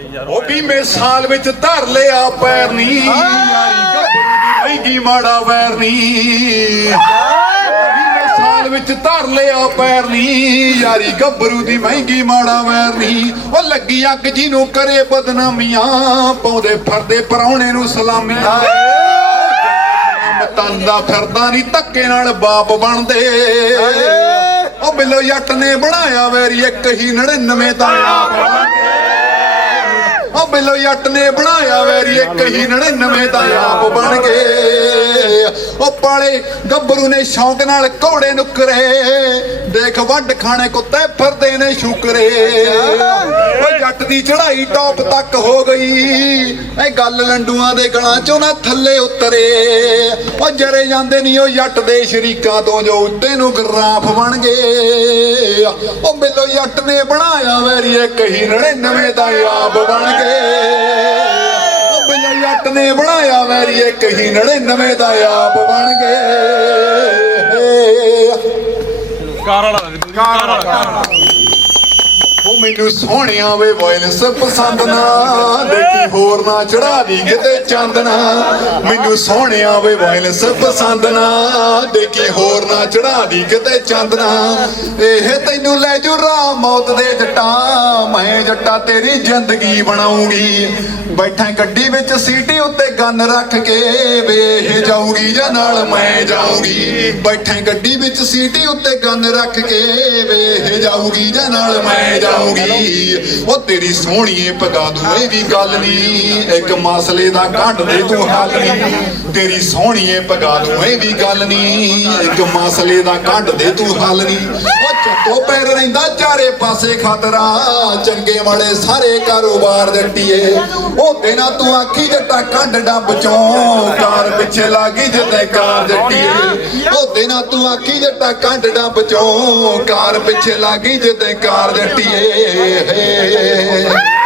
ਉਹ ਵੀ ਮੇ ਸਾਲ ਵਿੱਚ ਧਰ ਲਿਆ ਪੈਰ ਨੀ ਮਹਿੰਗੀ ਮਾੜਾ ਵੈਰ ਨੀ ਸਾਲ ਵਿੱਚ ਧਰ ਲਿਆ ਪੈਰ ਨੀ ਯਾਰੀ ਗੱਭਰੂ ਦੀ ਮਹਿੰਗੀ ਮਾੜਾ ਵੈਰ ਨੀ ਉਹ ਲੱਗੀ ਅੱਗ ਜੀ ਕਰੇ ਬਦਨਾਮੀਆਂ। ਪਾਉਂਦੇ ਫਰਦੇ ਪਰੌਣੇ ਨੂੰ ਸਲਾਮੀਆਂ। ਮਤੰਦਾ ਫਿਰਦਾ ਨਹੀਂ ਧੱਕੇ ਨਾਲ ਬਾਪ ਬਣਦੇ। ਉਹ ਬਿੱਲੋ ਜੱਟ ਨੇ ਬਣਾਇਆ ਵੈਰੀ, ਇੱਕ ਹੀ 99 ਦਾ ਆਪ। ਬਿੱਲੋ ਜੱਟ ਨੇ ਬਣਾਇਆ ਵੈਰੀ, ਇੱਕ ਹੀ 99 ਦਾ ਆਪ ਬਣ ਗਏ। ਉਹ ਪਾਲੇ ਗੱਭਰੂ ਨੇ ਸ਼ੌਂਕ ਨਾਲ ਘੋੜੇ ਨੁਕਰੇ, ਦੇਖ ਵੱਡ ਖਾਣੇ ਕੁੱਤੇ ਫਿਰਦੇ ਨੇ ਸ਼ੁਕਰੇ। ਦੀ ਚੜ੍ਹਾਈ ਟੌਪ ਤੱਕ ਹੋ ਗਈ। ਇਹ ਗੱਲ ਲੰਡੂਆਂ ਦੇ ਗਲਾਂ ਚੋਂ ਨਾ ਥੱਲੇ ਉਤਰੇ। ਉਹ ਜਰੇ ਜਾਂਦੇ ਨਹੀਂ ਉਹ ਜੱਟ ਦੇ ਸ਼ਰੀਕਾਂ ਤੋਂ ਜੋ ਉੱਤੇ ਨੂੰ ਗਰਾਫ ਬਣ ਗਏ। ਉਹ ਬਿੱਲੋ ਜੱਟ ਨੇ ਬਣਾਇਆ ਵੈਰੀ ਇੱਕ ਹੀ 99 ਦਾ ਆਪ ਬਣ ਗਏ। ਉਹ ਬਿੱਲੋ ਜੱਟ ਨੇ ਬਣਾਇਆ ਵੈਰੀ ਇੱਕ ਹੀ 99 ਦਾ ਆਪ ਬਣ ਗਏ। ਵਾਲਾ ਕਾਰ ਵਾਲਾ। ਉਹ ਮੈਨੂੰ ਸੋਹਣਿਆ ਵੇ ਵਾਇਲੈਂਸ ਪਸੰਦ ਨਾ ਦੇਖੀ ਹੋਰ ਨਾ ਚੜਾ ਦੀ ਕਿਤੇ ਚਾਂਦਨਾ ਮੈਨੂੰ ਸੋਹਣਿਆ ਵੇ ਵਾਇਲੈਂਸ ਪਸੰਦ ਨਾ ਦੇਖੀ ਹੋਰ ਨਾ ਚੜਾ ਦੀ ਕਿਤੇ ਚਾਂਦਨਾ ਇਹ ਤੈਨੂੰ ਲੈ ਜੂ ਰਾਹ ਮੌਤ ਦੇ ਜੱਟਾ, ਮੈਂ ਜੱਟਾ ਤੇਰੀ ਜ਼ਿੰਦਗੀ ਬਣਾਉਂਗੀ। ਬੈਠਾ ਗੱਡੀ ਵਿੱਚ ਸੀਟੀ ਉੱਤੇ ਗੰਨ ਰੱਖ ਕੇ ਵੇ ਜਾਊਗੀ ਜਾਂ ਨਾਲ ਮੈਂ ਜਾਊਗੀ? ਬੈਠੇ ਗੱਡੀ ਵਿੱਚ ਸੀਟੀ ਉੱਤੇ ਗੰਨ ਰੱਖ ਕੇ ਵੇਹ ਜਾਊਗੀ ਜਾਂ ਨਾਲ ਮੈਂ ਜਾਊਗੀ? ਉਹ ਤੇਰੀ ਸੋਹਣੀਏ ਪਗਾ ਦੂੰ ਇਹ ਵੀ ਗੱਲ ਨਹੀਂ ਇੱਕ ਮਸਲੇ ਦਾ ਕੱਢ ਦੇ ਤੂੰ ਹੱਲ ਨਹੀਂ ਤੇਰੀ ਸੋਹਣੀਏ ਪਗਾ ਦੂੰ ਇਹ ਵੀ ਗੱਲ ਨਹੀਂ ਇੱਕ ਮਸਲੇ ਦਾ ਕੱਢ ਦੇ ਤੂੰ ਹੱਲ ਨਹੀਂ ਉਹ ਚੱਤੋ ਪੈਰ ਰਹਿੰਦਾ ਚਾਰੇ ਪਾਸੇ ਖਤਰਾ। ਚੰਗੇ ਵਾਲੇ ਸਾਰੇ ਕਾਰੋਬਾਰ ਜੱਟੀਏ। ਉਹ ਦਿਨਾ ਤੂੰ ਆਖੀ ਜੱਟਾ ਕੱਢ ਡੱਬ ਚੋਂ। ਕਾਰ ਪਿੱਛੇ ਲੱਗੀ ਜਿੱਤੇ ਕਾਰ ਜੱਟੀਏ। ਉਹ ਦਿਨਾ ਤੂੰ ਆਖੀ ਜੱਟਾ ਕੱਢ ਡੱਬ ਚੋਂ। ਕਾਰ ਪਿੱਛੇ ਲੱਗੀ ਜਿੱਤੇ ਕਾਰ ਜੱਟੀਏ। yeah, yeah, yeah.